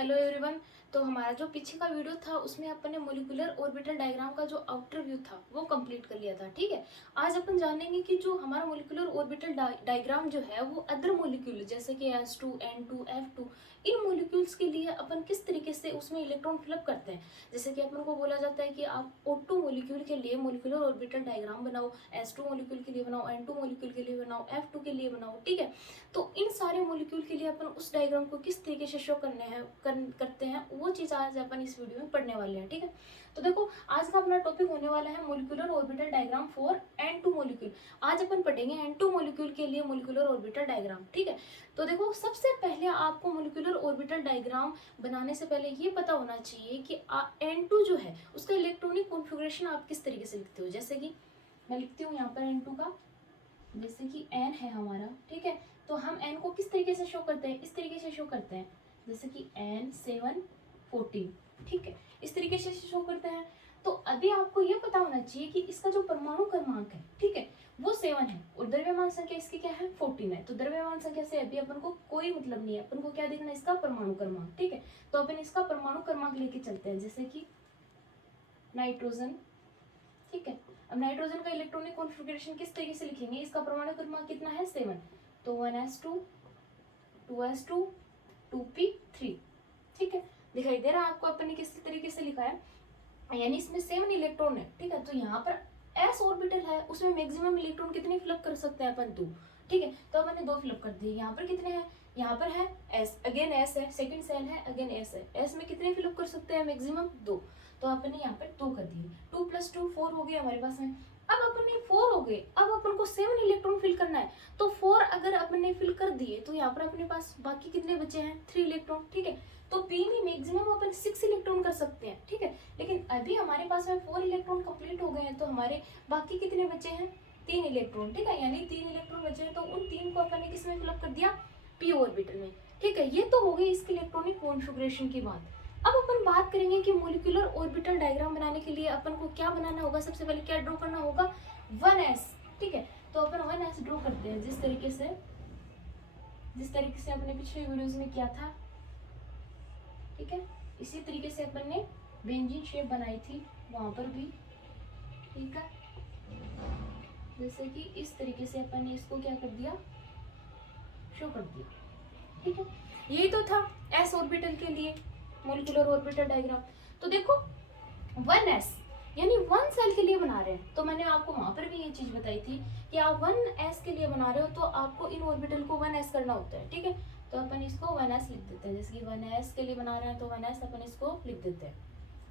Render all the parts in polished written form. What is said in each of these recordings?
Hello everyone. तो हमारा जो पीछे का वीडियो था उसमें अपन ने मोलिकुलर ऑर्बिटल डायग्राम का जो आउटर व्यू था वो कंप्लीट कर लिया था। ठीक है, आज अपन जानेंगे कि जो हमारा मोलिकुलर ऑर्बिटल डायग्राम जो है वो अदर मोलिक्यूल जैसे कि S2, N2, F2 इन मोलिक्यूल्स के लिए अपन किस तरीके से उसमें इलेक्ट्रॉन फिलअप करते हैं। जैसे कि अपन को बोला जाता है कि आप O2 मोलिक्यूल के लिए मोलिकुलर ऑर्बिटल डायग्राम बनाओ, S2 मोलिक्यूल के लिए बनाओ, N2 मोलिक्यूल के लिए बनाओ, F2 के लिए बनाओ। ठीक है, तो इन सारे मॉलिक्यूल के लिए अपन उस डायग्राम को किस तरीके से शो करते हैं वो चीज़ आज अपन इस वीडियो में पढ़ने वाले हैं। ठीक है, तो देखो आज का अपना टॉपिक होने वाला है molecular orbital diagram for N2 molecule. आज अपन पढ़ेंगे N2 मॉलिक्यूल के लिए मॉलिक्यूलर ऑर्बिटल डायग्राम। ठीक है, तो देखो सबसे पहले आपको मॉलिक्यूलर ऑर्बिटल डायग्राम बनाने से पहले ये पता होना चाहिए कि N2 जो है उसका इलेक्ट्रॉनिक कॉन्फ़िगरेशन आप किस तरीके से लिखते हो। जैसे कि मैं लिखती हूँ यहाँ पर N2 का, जैसे कि N है हमारा। ठीक है, तो हम N को किस तरीके से शो करते हैं, इस तरीके से शो करते हैं, जैसे कि N714। ठीक है, इस तरीके से शो करते हैं। तो अभी आपको ये पता होना चाहिए कि इसका जो परमाणु क्रमांक है, ठीक है, वो 7 है और द्रव्यमान संख्या इसकी क्या है, 14 है। तो द्रव्यमान संख्या से अभी अपन को कोई मतलब नहीं है, अपन को क्या देखना है, इसका परमाणु क्रमांक। ठीक है, तो अपन इसका परमाणु क्रमांक लेके चलते हैं, जैसे कि नाइट्रोजन। ठीक है, अब नाइट्रोजन का इलेक्ट्रॉनिक कॉन्फ़िगरेशन किस तरीके से लिखेंगे, इसका परमाणु क्रमांक कितना है, 7। तो 1s2 2s2 2p3। ठीक है, दिखाई दे रहा है आपको अपन ने किस तरीके से लिखा है, यानी इसमें 7 इलेक्ट्रॉन है। ठीक है, तो यहाँ पर s ऑर्बिटल है, उसमें मैक्सिमम इलेक्ट्रॉन कितने फिलअप कर सकते हैं अपन, 2। ठीक है, तो अपन ने 2 फिलअप कर दिए। यहाँ पर कितने हैं, यहाँ पर है s, अगेन s है, सेकंड सेल है, अगेन s है। s में कितने फिलअप कर सकते हैं, मैक्सिमम 2। तो अपन ने यहाँ पर 2 कर दिए, 2 + 2 4 हो गया हमारे पास में। अब अपन ने 4 हो गए, अब अपन को 7 इलेक्ट्रॉन फिल करना है। तो 4 अगर अपन ने फिल कर दिए तो यहाँ पर अपने पास बाकी कितने बचे हैं, 3 इलेक्ट्रॉन। ठीक है, तो p में मैक्सिमम अपन 6 इलेक्ट्रॉन कर सकते हैं। ठीक है, लेकिन अभी हमारे पास में 4 इलेक्ट्रॉन कंप्लीट हो गए हैं, तो हमारे बाकी कितने बचे हैं, 3 इलेक्ट्रॉन। ठीक है, यानी 3 इलेक्ट्रॉन बचे हैं, तो उन 3 को अपन ने किस में फिलअप कर दिया, p ऑर्बिटल में। ठीक है, ये तो हो गई इसके इलेक्ट्रॉनिक कॉन्फ़िगरेशन की बात। अब अपन बात करेंगे कि मॉलिक्यूलर ऑर्बिटल डायग्राम बनाने के लिए अपन को क्या बनाना होगा, सबसे पहले क्या ड्रॉ करना होगा, 1s। ठीक है, तो अपन 1s ड्रॉ करते हैं जिस तरीके से अपने पिछले वीडियोस में किया था। ठीक है, इसी तरीके से अपन ने बेंजीन शेप बनाई थी वहां पर भी। ठीक है, जैसे कि इस तरीके से अपन ने इसको क्या कर दिया, शो कर दिया। ठीक है, यही तो था s ऑर्बिटल के लिए मॉलिक्यूलर ऑर्बिटल डायग्राम। तो देखो 1s यानी 1 सेल के लिए बना रहे हैं, तो मैंने आपको वहां पर भी ये चीज बताई थी कि आप 1s के लिए बना रहे हो तो आपको इन ऑर्बिटल को 1s करना होता है। ठीक है, तो अपन इसको 1s लिख देते हैं, जैसे कि 1s के लिए बना रहे हैं तो 1s अपन इसको लिख देते हैं।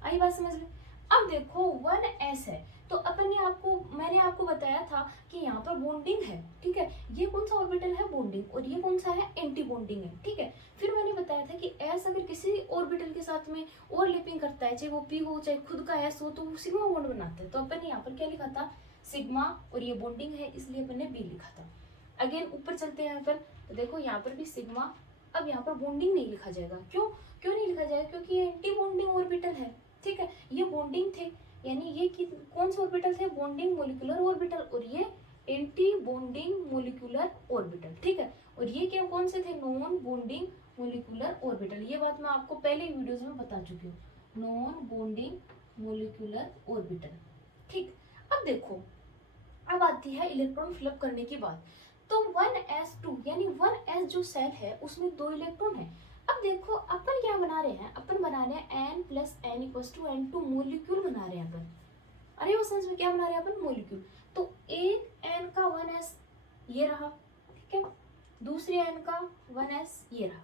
आई बात समझ में। अब देखो 1s है, तो मैंने आपको बताया था कि यहाँ पर बॉन्डिंग है। ठीक है, ये कौन सा ऑर्बिटल है, बॉन्डिंग, और ये कौन सा है, एंटी बॉन्डिंग है। ठीक है, फिर मैंने बताया था कि s अगर किसी ऑर्बिटल के साथ में ओवरलैपिंग करता है, चाहे वो p हो चाहे खुद का s हो, तो वो सिग्मा बॉन्ड बनाता है। तो अपन ने यहाँ पर क्या लिखा था, सिग्मा, और ये बॉन्डिंग है इसलिए अपन ने b लिखा था। अगेन ऊपर चलते हैं अपन, तो देखो यहाँ पर भी सिग्मा। अब यहाँ पर बॉन्डिंग नहीं लिखा जाएगा, क्यों नहीं लिखा जाएगा, क्योंकि ये एंटी बॉन्डिंग ऑर्बिटल है। ठीक है, ये बॉन्डिंग थे, यानी ये कौन से ऑर्बिटल थे, बॉन्डिंग मोलिकुलर ऑर्बिटल, और ये एंटी बॉन्डिंग मोलिकुलर ऑर्बिटल। ठीक है, और ये क्या कौन से थे, नॉन बॉन्डिंग मोलिकुलर ऑर्बिटल। ये बात मैं आपको पहले वीडियोस में बता चुकी हूँ, नॉन बॉन्डिंग मोलिकुलर ऑर्बिटल। ठीक, अब देखो अब आती है इलेक्ट्रॉन फिलअप करने की बात। तो 1s2 यानी 1s जो सेल है उसमें 2 इलेक्ट्रॉन है। अब देखो अपन क्या बना रहे हैं, अपन बना रहे हैं n + n = n2 मोलिक्यूल बना रहे हैं अपन। अरे वो समझ में, क्या बना रहे हैं अपन, मोलिक्यूल। तो एक n का 1s ये रहा, ठीक है, दूसरे n का 1s ये रहा।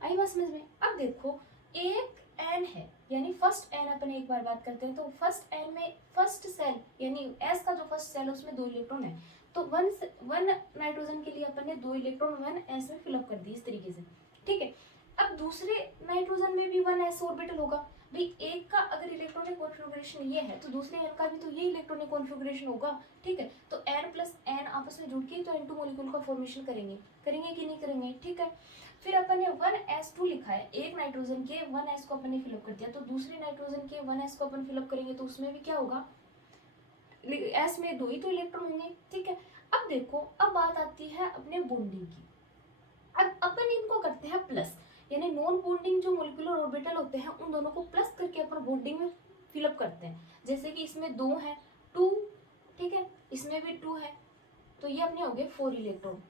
आई बात समझ में। अब देखो एक n है, यानी फर्स्ट n अपन एक बार बात करते हैं, तो फर्स्ट n में फर्स्ट सेल यानी s का जो फर्स्ट सेल है उसमें 2 इलेक्ट्रॉन है। तो वन नाइट्रोजन के लिए अपन ने 2 इलेक्ट्रॉन 1s में फिलअप कर दी इस तरीके से। ठीक है, अब दूसरे नाइट्रोजन में भी 1s ऑर्बिटल होगा। भाई एक का अगर इलेक्ट्रॉनिक कॉन्फ़िगरेशन ये है तो दूसरे n का भी तो ये इलेक्ट्रॉनिक कॉन्फ़िगरेशन होगा। ठीक है, तो n + n आपस में जुड़ के तो n2 मॉलिक्यूल का फॉर्मेशन करेंगे कि नहीं करेंगे। ठीक है, फिर अपन ने 1s2 लिखा है, एक नाइट्रोजन के 1s को अपन ने फिलअप कर दिया, तो दूसरे नाइट्रोजन के 1s को अपन फिलअप करेंगे तो उसमें भी क्या होगा, s में 2 ही तो इलेक्ट्रॉन होंगे। ठीक है, अब देखो अब बात आती है अपने बॉन्डिंग की। अब अपन इनको करते हैं प्लस, यानी नॉन बॉन्डिंग जो मोलिकुलर ऑर्बिटल होते हैं उन दोनों को प्लस करके अपन बॉन्डिंग में फिलअप करते हैं। जैसे कि इसमें 2 है, 2, ठीक है, इसमें भी 2 है, तो ये अपने हो गए 4 इलेक्ट्रॉन।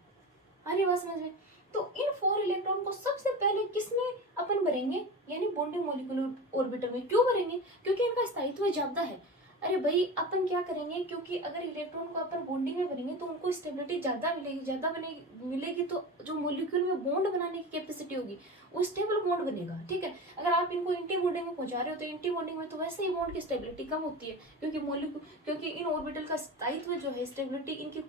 आ रही बात समझ में? तो इन 4 इलेक्ट्रॉन को सबसे पहले किसमें अपन भरेंगे, यानी बॉन्डिंग मोलिकुलर ऑर्बिटल में। क्यों भरेंगे? क्योंकि इनका स्थायित्व ज्यादा है। अरे भाई अपन क्या करेंगे, क्योंकि अगर इलेक्ट्रॉन को अपन बॉन्डिंग में भरेंगे तो उनको स्टेबिलिटी ज्यादा मिलेगी, मिलेगी तो जो मोलिक्यूल में बॉन्ड बनाने की कैपेसिटी होगी वो स्टेबल बॉन्ड बनेगा। ठीक है, अगर आप इनको एंटी बॉन्डिंग में पहुंचा रहे हो तो एंटी बॉन्डिंग में तो वैसे ही बॉन्ड की स्टेबिलिटी कम होती है, क्योंकि इन ऑर्बिटल का स्थायित्व जो है, स्टेबिलिटी इनकी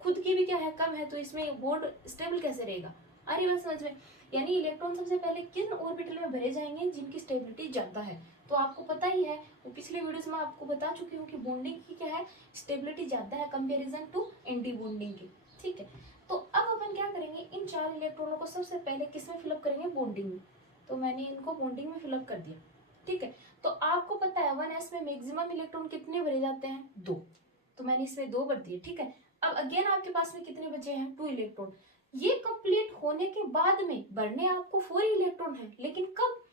खुद की भी क्या है, कम है, तो इसमें बॉन्ड स्टेबल कैसे रहेगा। आ रही बात समझ में? यानी इलेक्ट्रॉन सबसे पहले किन ऑर्बिटल में भरे जाएंगे, जिनकी स्टेबिलिटी ज्यादा है। तो आपको पता ही है, वो पिछले वीडियोस में आपको बता चुकी हूँ कि बॉन्डिंग की क्या है, स्टेबिलिटी ज्यादा है कंपैरिजन टू एंटी बॉन्डिंग की। ठीक है, तो अब अपन क्या करेंगे, इन 4 इलेक्ट्रॉनों को सबसे पहले किसमें फिलअप करेंगे, बॉन्डिंग में। तो मैंने इनको बॉन्डिंग में फिलअप कर दिया। ठीक है, तो आपको पता है 1s में मैक्सिमम इलेक्ट्रॉन कितने भरे जाते हैं, 2, तो मैंने इसमें 2 भर दिए। ठीक है, अब अगेन आपके पास में कितने बचे हैं, 2 इलेक्ट्रॉन। ये कंप्लीट होने के बाद में भरने आपको 4 इलेक्ट्रॉन है, लेकिन कब,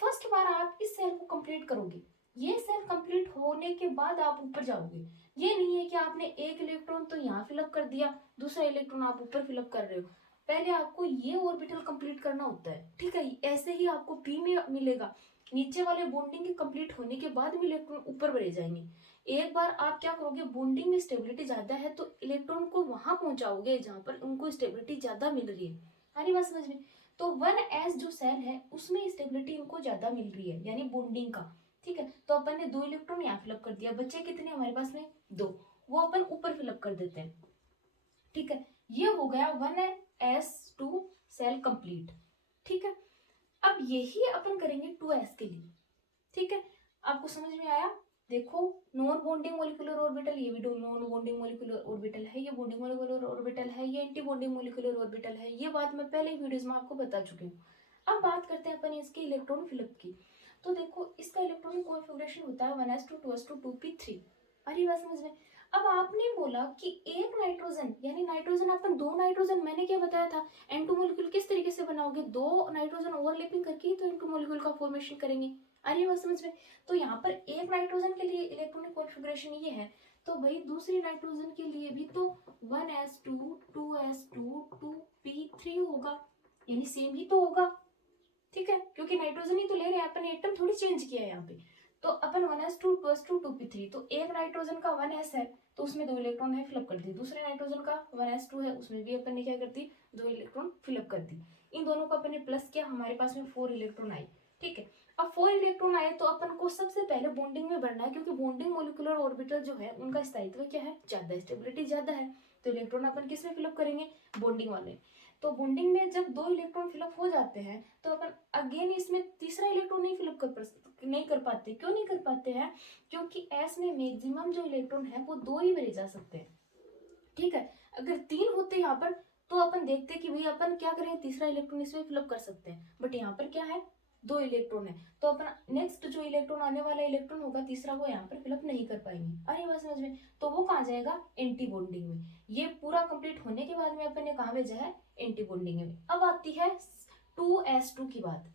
फर्स्ट बार आप इस सेल को कंप्लीट करोगे, ये सेल कंप्लीट होने के बाद आप ऊपर जाओगे। ये नहीं है कि आपने एक इलेक्ट्रॉन तो यहाँ फिलअप कर दिया, दूसरा इलेक्ट्रॉन आप ऊपर फिलअप कर रहे हो। पहले आपको ये ऑर्बिटल कंप्लीट करना होता है। ठीक है, ऐसे ही आपको पी में मिलेगा, नीचे वाले बॉन्डिंग के कंप्लीट होने के बाद भी इलेक्ट्रॉन ऊपर बढ़े जाएंगे। एक बार आप क्या करोगे, बॉन्डिंग में स्टेबिलिटी ज्यादा है तो इलेक्ट्रॉन को वहां पहुंचाओगे जहां पर उनको स्टेबिलिटी ज्यादा मिल रही है। आ रही बात समझ में? तो 1s जो सेल है उसमें स्टेबिलिटी इनको ज्यादा मिल रही है, यानी बॉन्डिंग का। ठीक है, तो अपन ने 2 इलेक्ट्रॉन यहाँ फिलअप कर दिया, बच्चे कितने हमारे पास में, 2, वो अपन ऊपर फिलअप कर देते हैं। ठीक है, ये हो गया 1s2 सेल कंप्लीट। ठीक है, अब यही अपन करेंगे 2s के लिए। ठीक है, आपको समझ में आया? देखो, नॉन बॉन्डिंग मोलिकुलर ऑर्बिटल, ये भी नॉन बॉन्डिंग मोलिकुलर ऑर्बिटल है, ये बॉन्डिंग मोलिकुलर ऑर्बिटल है, ये एंटी बॉन्डिंग मोलिकुलर ऑर्बिटल है। ये बात मैं पहले वीडियोस में आपको बता चुकी हूँ। अब बात करते हैं अपन इसके इलेक्ट्रॉन फिलअप की। तो देखो, इसका इलेक्ट्रॉन कॉन्फ़िगरेशन होता है 1s2 2s2 2p3। अरे बात समझ में? अब आपने बोला कि एक नाइट्रोजन, यानी नाइट्रोजन अपन 2 नाइट्रोजन, मैंने क्या बताया था, N2 मॉलिक्यूल किस तरीके से बनाओगे, 2 नाइट्रोजन ओवरलैपिंग करके ही तो N2 मॉलिक्यूल का फॉर्मेशन करेंगे। आ रही है बात समझ में? तो यहाँ पर एक नाइट्रोजन के लिए इलेक्ट्रॉनिक कॉन्फ़िगरेशन ये है, तो भाई दूसरी नाइट्रोजन के लिए भी तो 1s2 2s2 2p3 होगा, यानी सेम ही तो होगा। ठीक है, क्योंकि नाइट्रोजन ही तो ले रहे हैं अपन, एटम थोड़ी चेंज किया है यहाँ पे। तो अपन 1s2 2s2 2p3, तो एक नाइट्रोजन का 1s है तो उसमें 2 इलेक्ट्रॉन है, फिलअप कर दी। दूसरे नाइट्रोजन का 1s2 है, उसमें भी अपन ने क्या कर दी, 2 इलेक्ट्रॉन फिलअप कर दी। इन दोनों को अपन ने प्लस किया, हमारे पास में 4 इलेक्ट्रॉन आए। ठीक है, अब 4 इलेक्ट्रॉन आए तो अपन को सबसे पहले बॉन्डिंग में भरना है, क्योंकि बॉन्डिंग मोलिकुलर ऑर्बिटल जो है उनका स्थायित्व क्या है, ज्यादा, स्टेबिलिटी ज्यादा है। तो इलेक्ट्रॉन अपन किस में फिलअप करेंगे, बॉन्डिंग वाले। तो बॉन्डिंग में जब 2 इलेक्ट्रॉन फिलअप हो जाते हैं तो अपन अगेन इसमें तीसरा इलेक्ट्रॉन नहीं फिलअप नहीं कर पाते। क्यों नहीं कर पाते हैं? क्योंकि एस में मैक्सिमम जो इलेक्ट्रॉन है वो 2 ही भरे जा सकते हैं। ठीक है, अगर 3 होते यहाँ पर तो अपन देखते कि भाई अपन क्या करें, तीसरा इलेक्ट्रॉन इसमें फिलअप कर सकते हैं, बट यहाँ पर क्या है, 2 इलेक्ट्रॉन है, तो अपन नेक्स्ट जो इलेक्ट्रॉन आने वाला इलेक्ट्रॉन होगा तीसरा, वो यहाँ पर फिलअप नहीं कर पाएंगे। अरे बात समझ में? तो वो कहाँ जाएगा, एंटी बॉन्डिंग में। ये पूरा कंप्लीट होने के बाद में अपन ने कहाँ भेजा है, एंटी बॉन्डिंग में। अब आती है 2s2 की बात।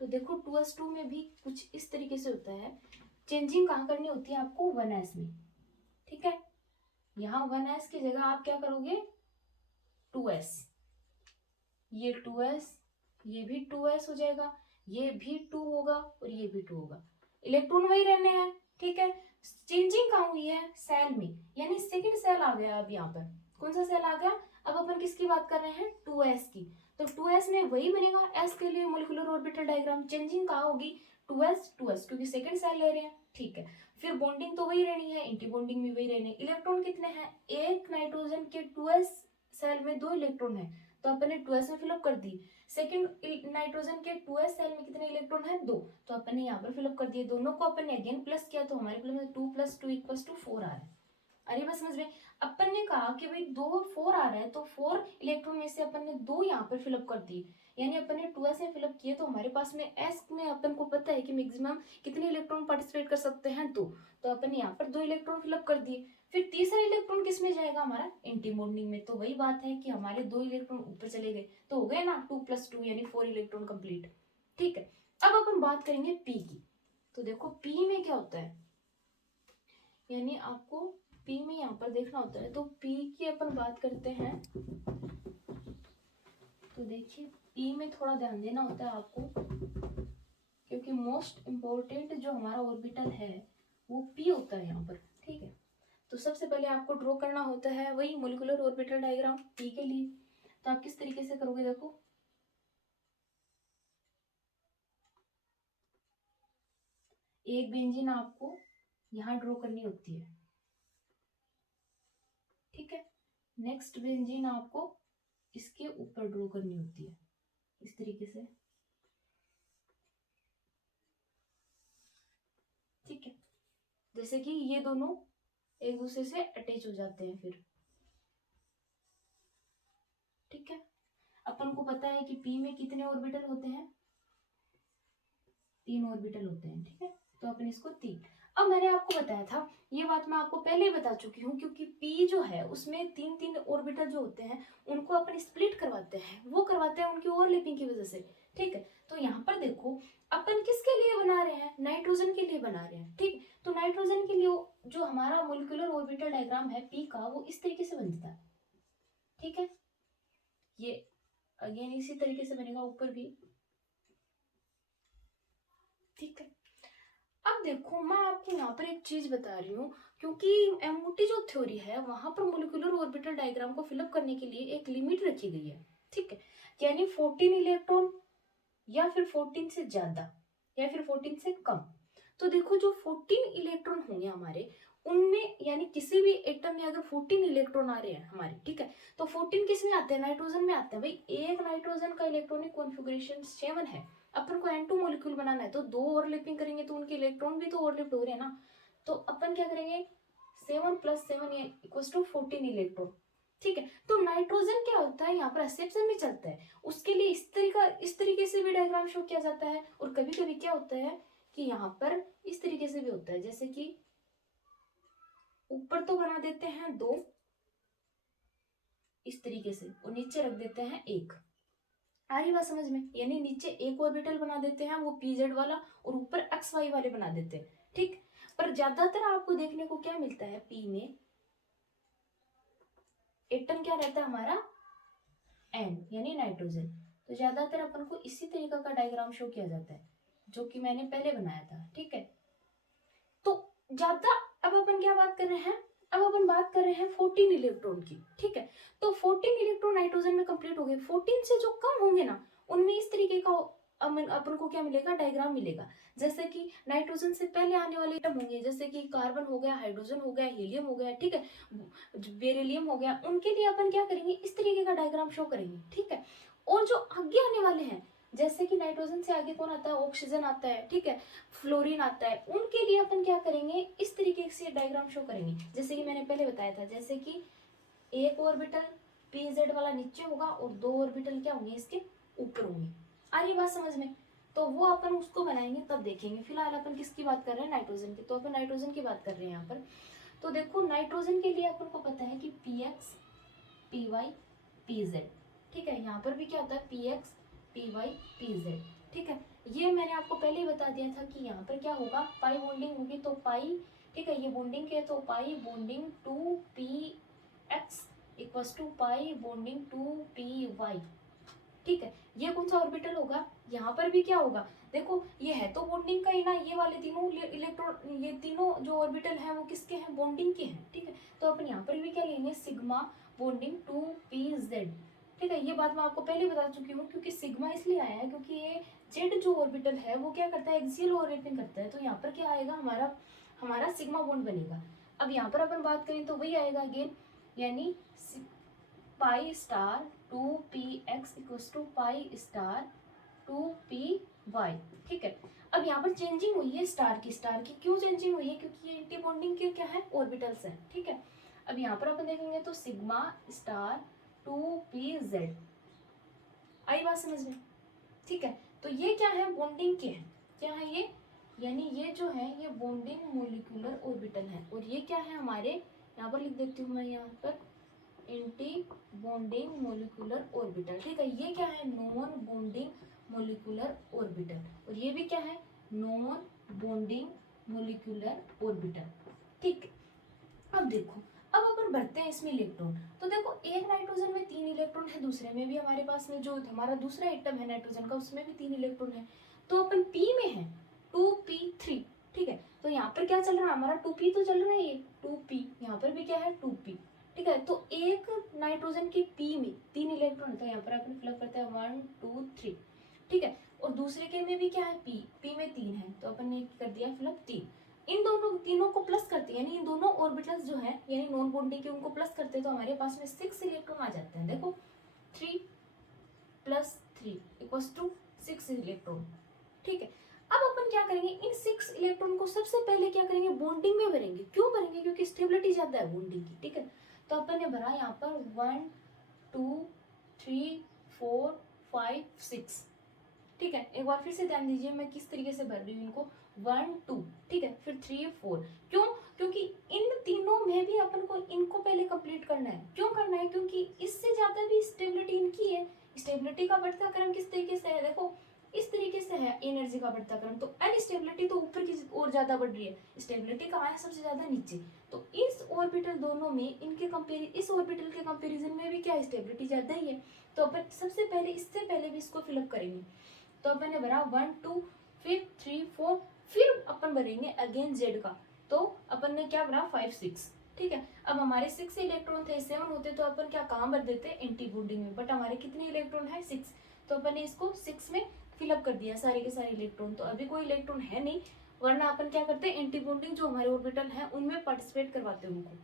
तो देखो 2s2 में भी कुछ इस तरीके से होता है, चेंजिंग कहाँ करनी होती है आपको, 1s में। ठीक है, यहाँ 1s की जगह आप क्या करोगे, 2s, ये 2s, ये भी 2s हो जाएगा, ये भी 2 होगा और ये भी 2 होगा, इलेक्ट्रॉन वही रहने हैं। ठीक है, चेंजिंग कहाँ हुई है, सेल में, यानी सेकंड सेल आ गया। अब यहाँ पर कौन सा सेल आ गया, अब अपन किसकी बात कर रहे हैं, 2s की। तो 2s में वही बनेगा, s के लिए मोलिकुलर ऑर्बिटल डायग्राम, चेंजिंग कहाँ होगी, 2s 2s, क्योंकि सेकंड सेल ले रहे हैं। ठीक है, फिर बॉन्डिंग तो वही रहनी है, एंटी बॉन्डिंग भी वही रहनी है। इलेक्ट्रॉन कितने हैं, एक नाइट्रोजन के 2s सेल में 2 इलेक्ट्रॉन है, तो अपन ने 2s में फिलअप कर दी। सेकंड नाइट्रोजन के 2s सेल में कितने इलेक्ट्रॉन है, 2, तो अपन ने यहाँ पर फिलअप कर दिए। दोनों को अपन ने अगेन प्लस किया, तो हमारे प्लस में 2 + 2 = 4 आ रहा है। अरे बस समझ में? अपन ने कहा कि भाई 2 4 आ रहा है, तो 4 इलेक्ट्रॉन में से अपन ने 2 यहाँ पर फिलअप कर दिए, यानी अपन ने 2s में फिलअप किए, तो हमारे पास में s में अपन को पता है कि मैक्सिमम कितने इलेक्ट्रॉन पार्टिसिपेट कर सकते हैं, 2, तो अपन ने यहाँ पर 2 इलेक्ट्रॉन फिलअप कर दिए। फिर तीसरा इलेक्ट्रॉन किस में जाएगा, हमारा एंटी बॉन्डिंग में। तो वही बात है कि हमारे 2 इलेक्ट्रॉन ऊपर चले गए, तो हो गए ना 2 + 2 यानी 4 इलेक्ट्रॉन कंप्लीट। ठीक है, अब अपन बात करेंगे पी की। तो देखो पी में क्या होता है, यानी आपको पी में यहाँ पर देखना होता है। तो पी की अपन बात करते हैं, तो देखिए पी में थोड़ा ध्यान देना होता है आपको, क्योंकि मोस्ट इम्पोर्टेंट जो हमारा ऑर्बिटल है वो पी होता है यहाँ पर। ठीक है, तो सबसे पहले आपको ड्रॉ करना होता है वही मोलिकुलर ऑर्बिटल डायग्राम पी के लिए। तो आप किस तरीके से करोगे, देखो एक बेंजीन आपको यहाँ ड्रॉ करनी होती है। ठीक है, नेक्स्ट बेंजीन आपको इसके ऊपर ड्रॉ करनी होती है इस तरीके से। ठीक है, जैसे कि ये दोनों एक दूसरे से अटैच हो जाते हैं फिर। ठीक है, अपन को पता है कि पी में कितने ऑर्बिटल होते हैं, 3 ऑर्बिटल होते हैं। ठीक है, तो अपन इसको 3। अब मैंने आपको बताया था, ये बात मैं आपको पहले ही बता चुकी हूँ, क्योंकि पी जो है उसमें 3 ऑर्बिटल जो होते हैं उनको अपन स्प्लिट करवाते हैं, वो करवाते हैं उनकी ओवरलैपिंग की वजह से। ठीक है, तो यहाँ पर देखो अपन किसके लिए बना रहे हैं, नाइट्रोजन के लिए बना रहे हैं। ठीक, तो नाइट्रोजन के लिए जो हमारा मोलिकुलर ऑर्बिटल डायग्राम है पी का, वो इस तरीके से बनता है। ठीक है, ये अगेन इसी तरीके से बनेगा ऊपर भी। ठीक है, अब देखो मैं आपको यहाँ पर एक चीज बता रही हूँ, क्योंकि एमओटी जो थ्योरी है वहां पर मोलिकुलर ऑर्बिटल डायग्राम को फिलअप करने के लिए एक लिमिट रखी गई है। ठीक है, यानी 14 इलेक्ट्रॉन या फिर 14 से ज्यादा या फिर 14 से कम। तो देखो जो 14 इलेक्ट्रॉन होंगे हमारे, उनमें यानी किसी भी एटम में अगर 14 इलेक्ट्रॉन आ रहे हैं हमारे, ठीक है, तो 14 किस में आते हैं, नाइट्रोजन में आते हैं। भाई एक नाइट्रोजन का इलेक्ट्रॉनिक कॉन्फ़िगरेशन 7 है, अपन को N2 मॉलिक्यूल बनाना है, तो 2 ओवरलैपिंग करेंगे तो उनके इलेक्ट्रॉन भी तो ओवरलैप हो रहे हैं ना। तो अपन क्या करेंगे, 7 + 7 इक्वल्स टू 14 इलेक्ट्रॉन। ठीक है, तो नाइट्रोजन क्या होता है यहाँ पर एक्सेप्शन में चलता है, उसके लिए इस तरीके से भी डायग्राम शो किया जाता है। और कभी कभी क्या होता है कि यहाँ पर इस तरीके से भी होता है, जैसे कि ऊपर तो बना देते हैं 2 इस तरीके से और नीचे रख देते हैं 1। आ रही बात समझ में, यानी नीचे एक ऑर्बिटल बना देते हैं वो pz वाला और ऊपर xy वाले बना देते हैं। ठीक, पर ज्यादातर आपको देखने को क्या मिलता है, p में एटम क्या रहता है हमारा, n यानी नाइट्रोजन। तो ज्यादातर अपन को इसी तरीका का डायग्राम शो किया जाता है जो कि मैंने पहले बनाया था। ठीक है, तो ज्यादा अब अपन क्या बात कर रहे हैं, अब अपन बात कर रहे हैं 14 इलेक्ट्रॉन की। ठीक है, तो 14 इलेक्ट्रॉन नाइट्रोजन में कंप्लीट हो गए, 14 से जो कम होंगे ना उनमें इस तरीके का अपन को क्या मिलेगा, डायग्राम मिलेगा। जैसे कि नाइट्रोजन से पहले आने वाले एटम होंगे, जैसे कि कार्बन हो गया, हाइड्रोजन हो गया, हीलियम हो गया, ठीक है, बेरिलियम हो गया, उनके लिए अपन क्या करेंगे, इस तरीके का डायग्राम शो करेंगे। ठीक है, और जो आगे आने वाले हैं, जैसे कि नाइट्रोजन से आगे कौन आता है, ऑक्सीजन आता है, ठीक है, फ्लोरीन आता है, उनके लिए अपन क्या करेंगे, इस तरीके से डायग्राम शो करेंगे। जैसे कि मैंने पहले बताया था, जैसे कि एक ऑर्बिटल pz वाला नीचे होगा और 2 ऑर्बिटल क्या होंगे, इसके ऊपर होंगे। आ रही बात समझ में, तो वो अपन उसको बनाएंगे तब देखेंगे। फिलहाल अपन किसकी बात कर रहे हैं, नाइट्रोजन की। तो अपन नाइट्रोजन की बात कर रहे हैं यहाँ पर। तो देखो नाइट्रोजन के लिए अपन को पता है कि px py pz। ठीक है, यहाँ पर भी क्या होता है, px py pz। ठीक है, ये मैंने आपको पहले ही बता दिया था कि यहाँ पर क्या होगा, पाई बॉन्डिंग होगी तो पाई, ठीक है, ये बॉन्डिंग है तो pi bonding two px equals to pi bonding two py। ठीक है, ये कौन सा ऑर्बिटल होगा, यहाँ पर भी क्या होगा, देखो ये है तो बॉन्डिंग का ही ना, ये वाले तीनों इलेक्ट्रॉन, ये तीनों जो ऑर्बिटल हैं वो किसके हैं, बॉन्डिंग के हैं। ठीक है, तो अपन यहाँ पर भी क्या लेंगे, सिग्मा बॉन्डिंग टू pz। ठीक है, ये बात मैं आपको पहले बता चुकी हूँ, क्योंकि सिग्मा इसलिए आया है क्योंकि ये जेड जो ऑर्बिटल है वो क्या करता है, एक्सियल ओवरलैपिंग करता है। तो यहाँ पर क्या आएगा, हमारा सिग्मा बॉन्ड बनेगा। अब यहाँ पर अपन बात करें तो वही आएगा अगेन, यानी pi star 2px equals to pi star 2py। ठीक है, अब यहाँ पर चेंजिंग हुई है स्टार की क्यों चेंजिंग हुई है, क्योंकि ये एंटी बॉन्डिंग के क्या है, ऑर्बिटल्स हैं। ठीक है, अब यहाँ पर अपन देखेंगे तो सिग्मा स्टार 2pz। आई बात समझ में, ठीक है, तो ये क्या है, बॉन्डिंग के हैं, क्या है ये, यानी ये जो है ये बॉन्डिंग मोलिकुलर ऑर्बिटल है। और ये क्या है हमारे, यहाँ पर लिख देती हूँ मैं यहाँ पर, एंटी बॉन्डिंग मोलिकुलर ऑर्बिटल। ठीक है, ये क्या है, नॉन बॉन्डिंग मोलिकुलर ऑर्बिटल, और ये भी क्या है, नॉन बॉन्डिंग मोलिकुलर ऑर्बिटल। ठीक, अब देखो, अब अपन भरते हैं इसमें इलेक्ट्रॉन। तो देखो एक नाइट्रोजन में 3 इलेक्ट्रॉन है, दूसरे में भी हमारे पास में जो हमारा दूसरा एटम है नाइट्रोजन का उसमें भी 3 इलेक्ट्रॉन है। तो अपन P में है 2p3। ठीक है, तो यहाँ पर क्या चल रहा है हमारा 2p तो चल रहा है, ये 2p, यहाँ पर भी क्या है 2p। ठीक है, तो एक नाइट्रोजन के P में 3 इलेक्ट्रॉन है, तो यहाँ पर अपन फिलअप करते हैं 1 2 3। ठीक है, और दूसरे के में भी क्या है P में 3 है, तो अपन ने कर दिया फिलअप 3। इन दोनों तीनों को प्लस करते हैं, यानी इन दोनों ऑर्बिटल्स जो है यानी नॉन बॉन्डिंग के उनको प्लस करते हैं, तो हमारे पास में 6 इलेक्ट्रॉन आ जाते हैं। देखो 3 + 3 = 6 इलेक्ट्रॉन। ठीक है, अब अपन क्या करेंगे, इन 6 इलेक्ट्रॉन को सबसे पहले क्या करेंगे, बॉन्डिंग में भरेंगे। क्यों भरेंगे, क्योंकि स्टेबिलिटी ज्यादा है बॉन्डिंग की। ठीक है, तो अपन ने भरा यहाँ पर 1 2 3 4 5 6। ठीक है, एक बार फिर से ध्यान दीजिए मैं किस तरीके से भर रही हूँ इनको, 1 2, ठीक है, फिर 3 4। क्यों, क्योंकि इन तीनों में भी अपन को इनको पहले कंप्लीट करना है। क्यों करना है, क्योंकि इससे ज्यादा भी स्टेबिलिटी इनकी है। स्टेबिलिटी का बढ़ता क्रम किस तरीके से है, देखो इस तरीके से है एनर्जी का बढ़ता क्रम, तो अनस्टेबिलिटी तो ऊपर की और ज्यादा बढ़ रही है, स्टेबिलिटी कहाँ है सबसे ज्यादा नीचे। तो इस ऑर्बिटल दोनों में इनके इस ऑर्बिटल के कंपैरिजन में भी क्या स्टेबिलिटी ज्यादा ही है। तो अपन सबसे पहले इससे पहले भी इसको फिलअप करेंगे। तो अपन ने भरा 1 2, फिर 3 4, फिर अपन भरेंगे अगेन जेड का। तो अपन ने क्या भरा 5 6। ठीक है, अब हमारे 6 इलेक्ट्रॉन थे, 7 होते तो अपन क्या कहाँ भर देते एंटी बॉन्डिंग में, बट हमारे कितने इलेक्ट्रॉन है 6, तो अपन ने इसको 6 में फिलअप कर दिया सारे के सारे इलेक्ट्रॉन। तो अभी कोई इलेक्ट्रॉन है नहीं, वरना अपन क्या करते हैं एंटी बॉन्डिंग जो हमारे ऑर्बिटल है उनमें पार्टिसिपेट करवाते हैं उनको।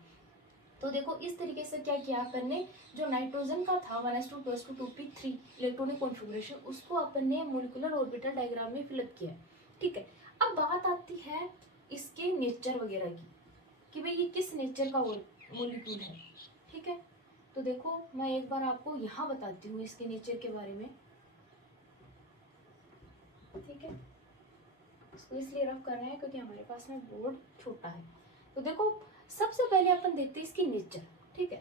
तो देखो इस तरीके से क्या किया अपन ने, जो नाइट्रोजन का था 1s2 2s2 2p3 electronic configuration, उसको अपन ने मोलिकुलर ऑर्बिटल डायग्राम में फिलअप किया। ठीक है, अब बात आती है इसके नेचर वगैरह की, कि भाई ये किस नेचर का मोलिक्यूल है। ठीक है, तो देखो मैं एक बार आपको यहाँ बताती हूँ इसके नेचर के बारे में। ठीक है, इसको इसलिए रफ कर रहे हैं क्योंकि हमारे पास में बोर्ड छोटा है। तो देखो सबसे पहले अपन देखते हैं इसकी नेचर। ठीक है,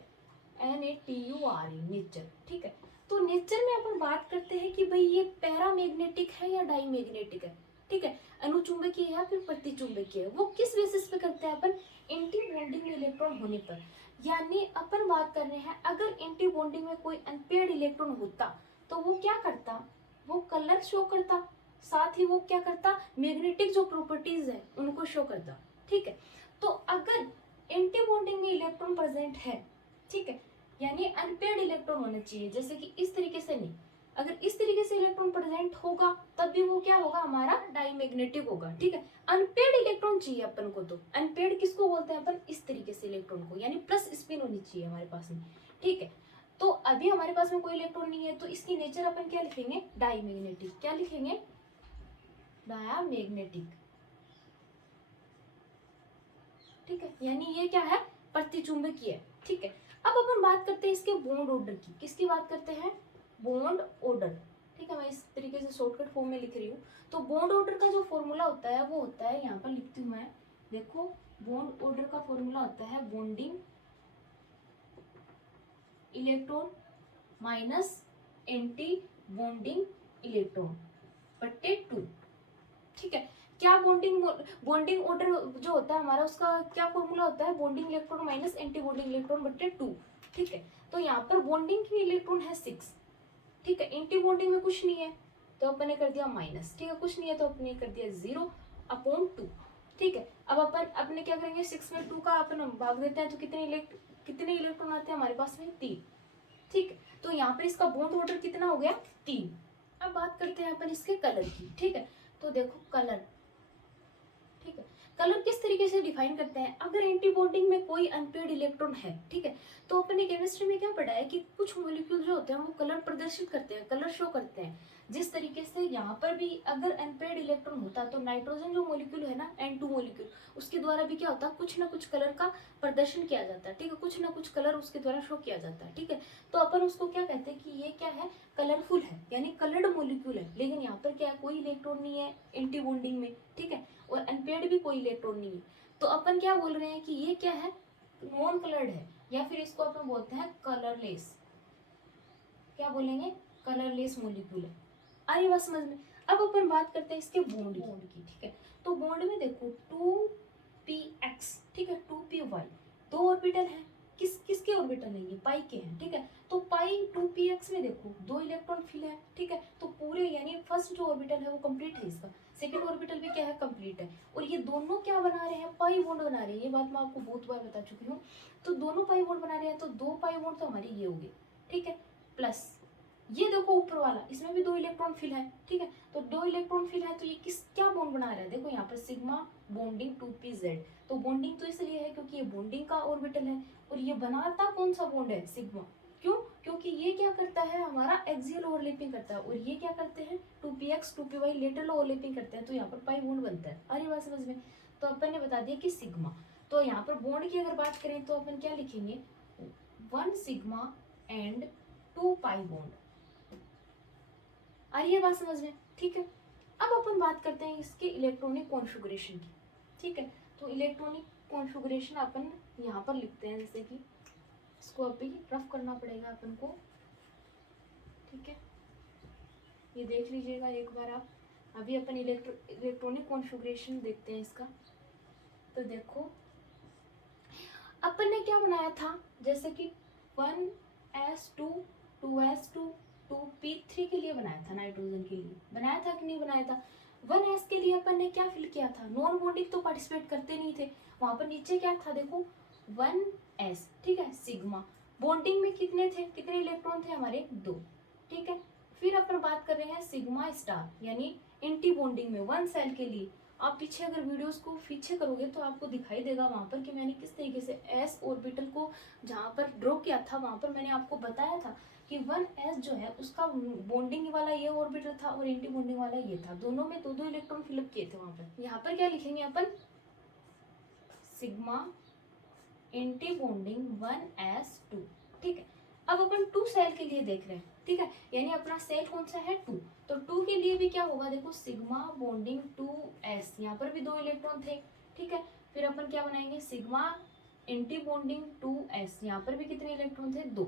NATURE नेचर। ठीक है, तो नेचर में अपन बात करते हैं कि भाई ये पैरामैग्नेटिक है या डाईमैग्नेटिक है। ठीक है, अनुचुंबकीय है या फिर प्रतिचुंबकीय है, वो किस बेसिस पे करते हैं अपन, एंटी बॉन्डिंग में इलेक्ट्रॉन होने पर। यानी अपन बात कर रहे हैं अगर एंटी बॉन्डिंग में कोई अनपेयर्ड इलेक्ट्रॉन होता तो वो क्या करता, वो कलर शो करता, साथ ही वो क्या करता मैग्नेटिक जो प्रॉपर्टीज है उनको शो करता। ठीक है, तो अगर एंटी बॉन्डिंग में इलेक्ट्रॉन प्रेजेंट है, ठीक है, यानी अनपेयर्ड इलेक्ट्रॉन होना चाहिए, जैसे कि इस तरीके से नहीं, अगर इस तरीके से इलेक्ट्रॉन प्रेजेंट होगा तब भी वो क्या होगा हमारा डाईमैग्नेटिक होगा। ठीक है, अनपेयर्ड इलेक्ट्रॉन चाहिए अपन को, तो अनपेयर्ड किसको बोलते हैं अपन, इस तरीके से इलेक्ट्रॉन को, यानी प्लस स्पिन होनी चाहिए हमारे पास में। ठीक है, तो अभी हमारे पास में कोई इलेक्ट्रॉन नहीं है, तो इसकी नेचर अपन क्या लिखेंगे, डाईमैग्नेटिक। क्या लिखेंगे, डायमैग्नेटिक। ठीक है, यानी ये क्या है, प्रतिचुंबकीय। ठीक है, अब अपन बात करते हैं इसके बॉन्ड ऑर्डर की। किसकी बात करते हैं, बॉन्ड ऑर्डर। ठीक है, मैं इस तरीके से शॉर्टकट फॉर्म में लिख रही हूँ। तो बॉन्ड ऑर्डर का जो फॉर्मूला होता है वो होता है, यहाँ पर लिखती हूँ मैं, देखो बॉन्ड ऑर्डर का फॉर्मूला होता है bonding electron minus anti bonding electron बट्टे 2। ठीक है, क्या बॉन्डिंग ऑर्डर जो होता है हमारा उसका क्या फॉर्मूला होता है, bonding electron minus anti bonding electron बट्टे 2। ठीक है, तो यहाँ पर बॉन्डिंग की इलेक्ट्रॉन है 6। ठीक है, एंटी बॉन्डिंग में कुछ नहीं है तो अपन ने कर दिया माइनस। ठीक है, कुछ नहीं है तो अपन ने कर दिया 0/2। ठीक है, अब अपन अपने क्या करेंगे, 6 में 2 का अपन भाग देते हैं तो कितने इलेक्ट्रॉन आते हैं हमारे पास में, 3। ठीक है, तो यहाँ पर इसका बॉन्ड ऑर्डर कितना हो गया, 3। अब बात करते हैं अपन इसके कलर की। ठीक है, तो देखो कलर। ठीक है, कलर किस तरीके से डिफाइन करते हैं, अगर एंटी बॉन्डिंग में कोई अनपेयर्ड इलेक्ट्रॉन है, ठीक है, तो अपने केमिस्ट्री में क्या पढ़ा है कि कुछ मॉलिक्यूल जो होते हैं वो कलर प्रदर्शित करते हैं, कलर शो करते हैं। जिस तरीके से यहाँ पर भी अगर अनपेयर्ड इलेक्ट्रॉन होता तो नाइट्रोजन जो मॉलिक्यूल है ना, N2 मॉलिक्यूल, उसके द्वारा भी क्या होता है, कुछ ना कुछ कलर का प्रदर्शन किया जाता है। ठीक है, कुछ ना कुछ कलर उसके द्वारा शो किया जाता है। ठीक है, तो अपन उसको क्या कहते हैं कि ये क्या है, कलरफुल है, यानी कलर्ड मॉलिक्यूल है। लेकिन यहाँ पर क्या है, कोई इलेक्ट्रॉन नहीं है एंटी बॉन्डिंग में। ठीक है, और अनपेयर्ड भी कोई इलेक्ट्रॉन नहीं है, तो अपन क्या बोल रहे हैं कि ये क्या है, नॉन कलर्ड है, या फिर इसको अपन बोलते हैं कलरलेस। क्या बोलेंगे, कलरलेस मॉलिक्यूल है, आ रही बात समझ में। अब अपन बात करते हैं इसके बॉन्ड की, ठीक है। तो बॉन्ड में देखो 2px, ठीक है, 2py, दो ऑर्बिटल हैं। किसके ऑर्बिटल है ये? पाई के हैं, ठीक है। तो पाई 2px में देखो दो इलेक्ट्रॉन फिल है, ठीक है। तो पूरे यानी फर्स्ट जो ऑर्बिटल है वो कंप्लीट है, इसका सेकंड ऑर्बिटल भी क्या है? कंप्लीट है। और ये दोनों क्या बना रहे हैं? पाई बॉन्ड बना रहे हैं। ये बात मैं आपको बहुत बार बता चुकी हूँ। तो दोनों पाई बॉन्ड बना रहे हैं, तो दो पाई बॉन्ड तो हमारी ये होगी, ठीक है। प्लस ये देखो ऊपर वाला, इसमें भी दो इलेक्ट्रॉन फिल है, ठीक है। तो दो इलेक्ट्रॉन फिल है, तो ये क्या बॉन्ड बना रहा है? देखो यहाँ पर सिग्मा बॉन्डिंग 2pz। तो बॉन्डिंग तो इसलिए है क्योंकि ये बॉन्डिंग का ऑर्बिटल है, और ये बनाता कौन सा बॉन्ड है? सिग्मा। क्यों? क्योंकि ये क्या करता है? हमारा एक्सियल ओवरलैपिंग करता है, और ये क्या करते हैं? 2px 2py लेटरल ओवरलैपिंग करते हैं, तो यहाँ पर पाई बॉन्ड बनता है। अरे बात समझ में। तो अपन ने बता दिया कि सिग्मा। तो यहाँ पर बॉन्ड की अगर बात करें तो अपन क्या लिखेंगे? 1 सिग्मा एंड 2 पाई बॉन्ड। आ रही है बात समझ में, ठीक है। अब अपन बात करते हैं इसके इलेक्ट्रॉनिक कॉन्फ़िगरेशन की, ठीक है। तो इलेक्ट्रॉनिक कॉन्फ़िगरेशन अपन यहाँ पर लिखते हैं, जैसे कि इसको अभी रफ करना पड़ेगा अपन को, ठीक है। ये देख लीजिएगा एक बार आप। अभी अपन इलेक्ट्रॉनिक कॉन्फ़िगरेशन देखते हैं इसका। तो देखो अपन ने क्या बनाया था, जैसे कि 1s2 2s2 2p3 के लिए बनाया था, नाइट्रोजन के लिए बनाया था कि नहीं बनाया था। 1s के लिए अपन ने क्या फिल किया था? नॉन बॉन्डिंग तो पार्टिसिपेट करते नहीं थे, वहां पर नीचे क्या था? देखो 1s, ठीक है, सिग्मा। बॉन्डिंग में कितने थे? कितने इलेक्ट्रॉन थे हमारे? 2, ठीक है। फिर अपन बात कर रहे हैं सिग्मा स्टार, यानी एंटी बॉन्डिंग में 1 सेल के लिए। आप पीछे अगर वीडियोस को पीछे करोगे तो आपको दिखाई देगा वहां पर कि मैंने किस तरीके से एस ऑर्बिटल को जहां पर ड्रॉ किया था, वहां पर मैंने आपको बताया था कि 1s जो है उसका बॉन्डिंग वाला ये ऑर्बिटल था और एंटी बॉन्डिंग वाला ये था। दोनों में दो दो इलेक्ट्रॉन फिलअप किए थे वहां पर। यहाँ पर क्या लिखेंगे अपन? सिग्मा एंटी बॉन्डिंग 1s2, ठीक है। अब अपन 2 सेल के लिए देख रहे हैं, ठीक है। यानी अपना सेल कौन सा है? 2। तो 2 के लिए भी क्या होगा? देखो सिग्मा बॉन्डिंग 2s, यहाँ पर भी दो इलेक्ट्रॉन थे, ठीक है। फिर अपन क्या बनाएंगे? सिग्मा एंटी बॉन्डिंग 2s, यहाँ पर भी कितने इलेक्ट्रॉन थे? 2।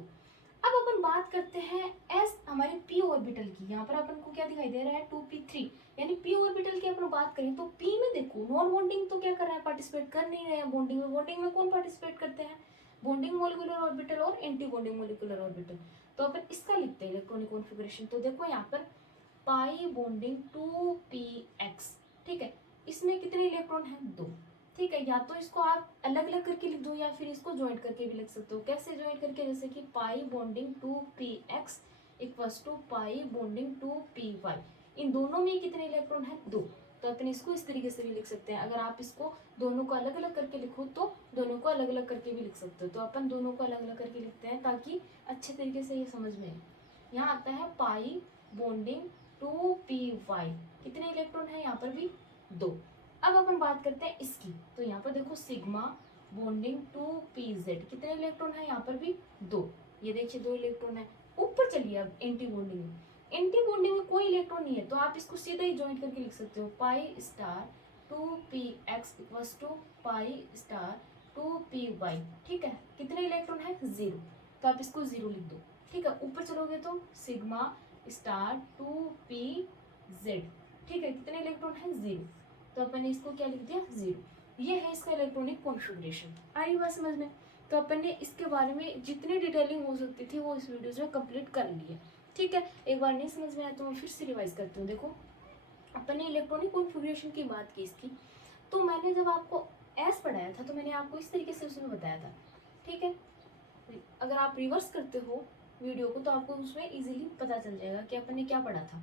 अब अपन बात करते हैं एस हमारे पी ऑर्बिटल की। यहाँ पर अपन को क्या दिखाई दे रहा है? 2p3, यानी पी ऑर्बिटल की अपन बात करें तो पी में देखो नॉन बॉन्डिंग तो क्या कर रहा है? पार्टिसिपेट कर नहीं रहे हैं बॉन्डिंग में। बॉन्डिंग में कौन पार्टिसिपेट करते हैं? बॉन्डिंग मोलिकुलर ऑर्बिटल और एंटी बॉन्डिंग मोलिकुलर ऑर्बिटल। तो अपन इसका लिखते हैं इलेक्ट्रॉनिक कॉन्फ़िगरेशन। तो देखो यहाँ पर पाई बॉन्डिंग 2px, ठीक है। इसमें कितने इलेक्ट्रॉन हैं? 2, ठीक है। या तो इसको आप अलग अलग करके लिख दो या फिर इसको ज्वाइंट करके भी लिख सकते हो। कैसे ज्वाइंट करके? जैसे कि pi bonding 2px equals to pi bonding 2py। इन दोनों में कितने इलेक्ट्रॉन हैं? 2। तो अपन इसको इस तरीके से भी लिख सकते हैं। अगर आप इसको दोनों को अलग अलग करके लिखो तो दोनों को अलग अलग करके भी लिख सकते हो। तो अपन दोनों को अलग अलग करके लिखते हैं ताकि अच्छे तरीके से ये समझ में आए। यहाँ आता है पाई बॉन्डिंग 2py, कितने इलेक्ट्रॉन है? यहाँ पर भी 2। अब अपन बात करते हैं इसकी। तो यहाँ पर देखो सिग्मा बॉन्डिंग 2pz, कितने इलेक्ट्रॉन है? यहाँ पर भी 2। ये देखिए 2 इलेक्ट्रॉन है। ऊपर चलिए अब एंटी बॉन्डिंग में। एंटी बॉन्डिंग में कोई इलेक्ट्रॉन नहीं है, तो आप इसको सीधा ही ज्वाइंट करके लिख सकते हो। Pi star 2px equals to pi star 2py, ठीक है। कितने इलेक्ट्रॉन है? 0। तो आप इसको 0 लिख दो, ठीक है। ऊपर चलोगे तो सिग्मा स्टार 2pz, ठीक है। कितने इलेक्ट्रॉन है? 0। तो अपन ने इसको क्या लिख दिया? 0। ये है इसका इलेक्ट्रॉनिक कॉन्फ़िगरेशन। आई बात समझ में। तो अपन ने इसके बारे में जितनी डिटेलिंग हो सकती थी वो इस वीडियो में कंप्लीट कर ली है, ठीक है। एक बार नहीं समझ में आया तो मैं फिर से रिवाइज करती हूँ। देखो अपन ने इलेक्ट्रॉनिक कॉन्फ़िगरेशन की बात की इसकी, तो मैंने जब आपको एस पढ़ाया था तो मैंने आपको इस तरीके से उसमें बताया था, ठीक है। अगर आप रिवर्स करते हो वीडियो को तो आपको उसमें इजीली पता चल जाएगा कि अपन ने क्या पढ़ा था।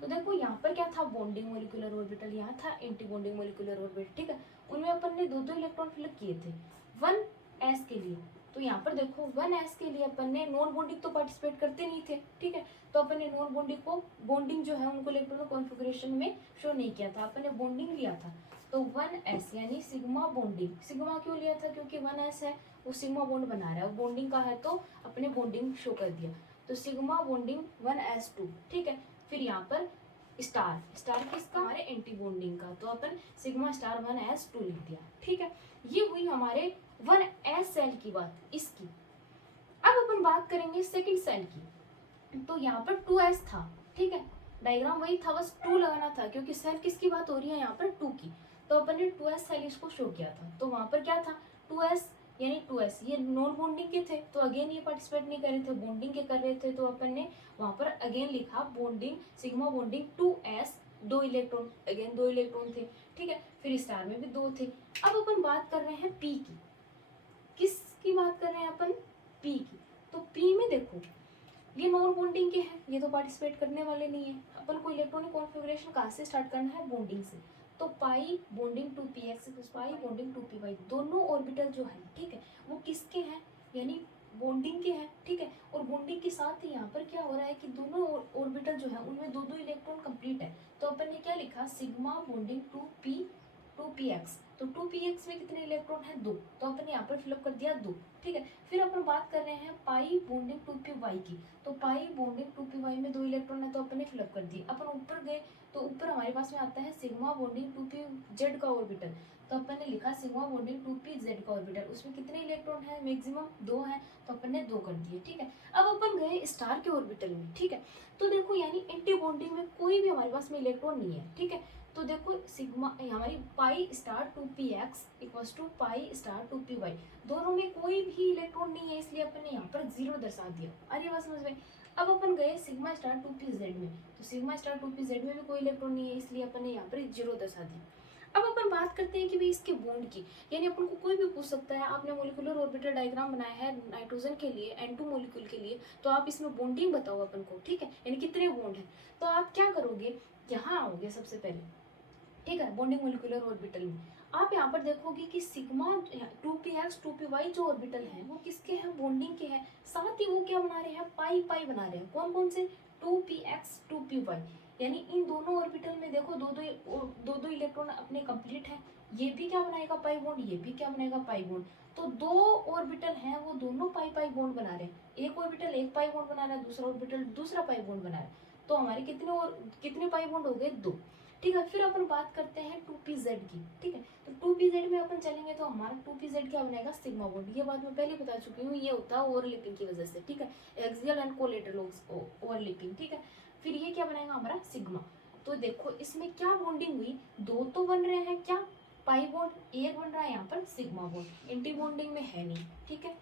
तो देखो यहाँ पर क्या था? बॉन्डिंग मोलिकुलर ऑर्बिटल, यहाँ था एंटी बॉन्डिंग मोलिकुलर ऑर्बिटल, ठीक है। उनमें अपन ने दो दो इलेक्ट्रॉन फिलअप किए थे 1s के लिए। तो यहाँ पर देखो 1s के लिए अपन ने नॉन बॉन्डिंग तो पार्टिसिपेट करते नहीं थे, ठीक है। तो अपन ने नॉन बॉन्डिंग को बॉन्डिंग जो है उनको इलेक्ट्रॉनिक कॉन्फ़िगरेशन में शो नहीं किया था, अपन ने बॉन्डिंग लिया था। तो 1s यानी सिग्मा बॉन्डिंग। सिग्मा क्यों लिया था? क्योंकि 1s है वो सिग्मा बॉन्ड बना रहा है, और बॉन्डिंग का है तो अपने बॉन्डिंग शो कर दिया। तो सिग्मा बॉन्डिंग 1s2, ठीक है। फिर यहाँ पर स्टार, स्टार किसका? हमारे एंटी बॉन्डिंग का। तो अपन सिग्मा स्टार 1s2 लिख दिया, ठीक है। ये हुई हमारे 1s सेल की बात इसकी। अब अपन बात करेंगे सेकंड सेल की। तो यहाँ पर 2s था, ठीक है। डायग्राम वही था, बस 2 लगाना था, क्योंकि सेल किसकी बात हो रही है यहाँ पर 2 की। तो अपन ने 2s सेल इसको शो किया था, तो वहाँ पर क्या था 2s, यानी 2s ये नॉन बॉन्डिंग के थे, तो अगेन ये पार्टिसिपेट नहीं कर रहे थे, बॉन्डिंग के कर रहे थे, तो अपन ने वहाँ पर अगेन लिखा bonding, sigma bonding 2s, 2 electron, again 2 electron थे, ठीक है। फिर स्टार में भी 2 थे। अब अपन बात कर रहे हैं पी की, किसकी बात कर रहे हैं अपन, पी की। तो पी में देखो ये नॉन बॉन्डिंग के हैं, ये तो पार्टिसिपेट करने वाले नहीं है। अपन को इलेक्ट्रॉनिक कॉन्फ़िगरेशन कहाँ से स्टार्ट करना है, बॉन्डिंग से। तो pi bonding 2px plus pi bonding 2py, दोनों ऑर्बिटल जो है, ठीक है, वो किसके हैं, यानी बॉन्डिंग के हैं, ठीक है। और बॉन्डिंग के साथ ही यहाँ पर क्या हो रहा है कि दोनों ऑर्बिटल जो है उनमें 2-2 इलेक्ट्रॉन कंप्लीट है। तो अपन ने क्या लिखा, सिग्मा बॉन्डिंग 2px, तो 2px में कितने इलेक्ट्रॉन है, 2, तो अपन ने यहाँ पर फिलअप कर दिया 2, ठीक है। फिर अपन बात कर रहे हैं पाई बॉन्डिंग 2py की, तो पाई बॉन्डिंग 2py में 2 इलेक्ट्रॉन है, तो अपन ने फिलअप कर दिए। अपन ऊपर गए तो ऊपर हमारे पास में आता है सिग्मा बॉन्डिंग 2pz का ऑर्बिटल, तो अपन ने लिखा सिग्मा बॉन्डिंग 2pz का ऑर्बिटल, उसमें कितने इलेक्ट्रॉन है, मैक्सिमम 2 है, तो अपन ने 2 कर दिए, ठीक है। अब अपन गए स्टार के ऑर्बिटल में, ठीक है। तो देखो यानी एंटी बॉन्डिंग में कोई भी हमारे पास में इलेक्ट्रॉन नहीं है, ठीक है। तो देखो सिग्मा हमारी pi star 2px equals to pi star 2py, दोनों में कोई भी इलेक्ट्रॉन नहीं है, इसलिए अपन ने यहाँ पर 0 दर्शा दिया। अरे बात समझ में। अब अपन गए सिग्मा स्टार 2pz में, तो सिग्मा स्टार 2pz में भी कोई इलेक्ट्रॉन नहीं है, इसलिए अपन ने यहाँ पर 0 दर्शा दिया। अब अपन बात करते हैं कि भाई इसके बॉन्ड की, यानी अपन को कोई भी पूछ सकता है, आपने मोलिकुलर ऑर्बिटल डायग्राम बनाया है नाइट्रोजन के लिए, N2 मोलिक्यूल के लिए, तो आप इसमें बॉन्डिंग बताओ अपन को, ठीक है, यानी कितने बॉन्ड है। तो आप क्या करोगे, यहाँ आओगे सबसे पहले, ठीक है, बॉन्डिंग मोलिकुलर ऑर्बिटल में आप यहाँ पर देखोगे कि सिग्मा 2px 2py जो ऑर्बिटल है वो किसके हैं, बॉन्डिंग के हैं। साथ ही वो क्या बना रहे हैं, पाई पाई बना रहे हैं। कौन कौन से, 2px 2py, यानी इन दोनों ऑर्बिटल में देखो दो दो इलेक्ट्रॉन अपने कंप्लीट है। ये भी क्या बनाएगा, पाई बॉन्ड, ये भी क्या बनाएगा, पाई बॉन्ड। तो 2 ऑर्बिटल हैं वो दोनों पाई पाई बॉन्ड बना रहे हैं। एक ऑर्बिटल एक पाई बॉन्ड बना रहा है, दूसरा ऑर्बिटल दूसरा पाई बॉन्ड बना रहा है। तो हमारे कितने पाई बॉन्ड हो गए, 2, ठीक है। फिर अपन बात करते हैं 2pz की, ठीक है। तो 2pz में अपन चलेंगे तो हमारा 2pz क्या बनेगा, सिग्मा बॉन्ड। ये बात मैं पहले बता चुकी हूँ, ये होता है ओवरलैपिंग की वजह से, ठीक है, एक्सियल एंड कोलेटरल ओवरलैपिंग, ठीक है। फिर ये क्या बनाएगा हमारा सिग्मा। तो देखो इसमें क्या बॉन्डिंग हुई, 2 तो बन रहे हैं क्या, पाई बॉन्ड, एक बन रहा है यहाँ पर सिग्मा बॉन्ड, एंटी बॉन्डिंग में है नहीं, ठीक है।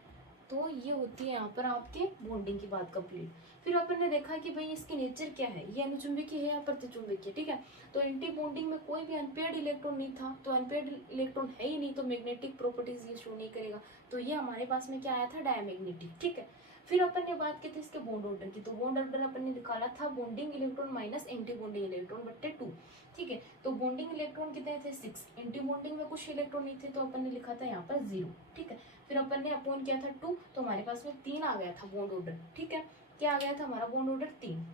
तो ये होती है यहाँ पर आपके बॉन्डिंग की बात कंप्लीट। फिर अपन ने देखा कि भाई इसकी नेचर क्या है, ये अनुचुंबकीय है या प्रतिचुंबकीय, ठीक है। तो एंटी बॉन्डिंग में कोई भी अनपेयर्ड इलेक्ट्रॉन नहीं था, तो अनपेयर्ड इलेक्ट्रॉन है ही नहीं, तो मैग्नेटिक प्रॉपर्टीज ये शो नहीं करेगा। तो ये हमारे पास में क्या आया था, डायमैग्नेटिक, ठीक है। फिर अपन ने बात की थी इसके बॉन्ड ऑर्डर की, तो बॉन्ड ऑर्डर अपन ने निकाला था bonding electron minus anti bonding electron बट्टे 2, ठीक है। तो बॉन्डिंग इलेक्ट्रॉन कितने थे, 6, एंटी बॉन्डिंग में कुछ इलेक्ट्रॉन नहीं थे, तो अपन ने लिखा था यहाँ पर 0, ठीक है। फिर अपन ने अपॉन किया था 2, तो हमारे पास में 3 आ गया था बॉन्ड ऑर्डर, ठीक है। क्या आ गया था हमारा बॉन्ड ऑर्डर, 3,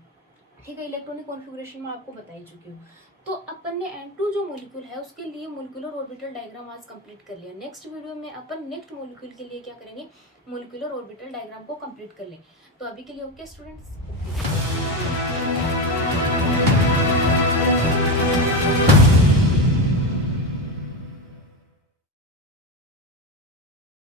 ठीक है। इलेक्ट्रॉनिक कॉन्फ़िगरेशन में आपको बता ही चुकी हूँ। तो अपन ने N2 जो मोलिक्यूल है उसके लिए मोलिकुलर ऑर्बिटल डायग्राम आज कंप्लीट कर लिया। नेक्स्ट वीडियो में अपन नेक्स्ट मोलिक्यूल के लिए क्या करेंगे, मोलिकुलर ऑर्बिटल डायग्राम को कंप्लीट कर लें। तो अभी के लिए ओके स्टूडेंट्स।